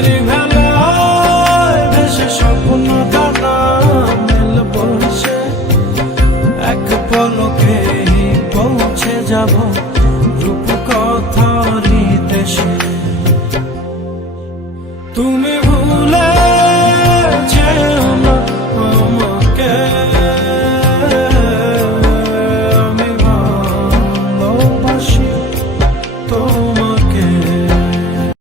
চাঁদের ভেলায় ভেসে স্বপ্ন দানা মেলব সে, এক পলকে পৌঁছে যাব রূপকথারই দেশে। তুমি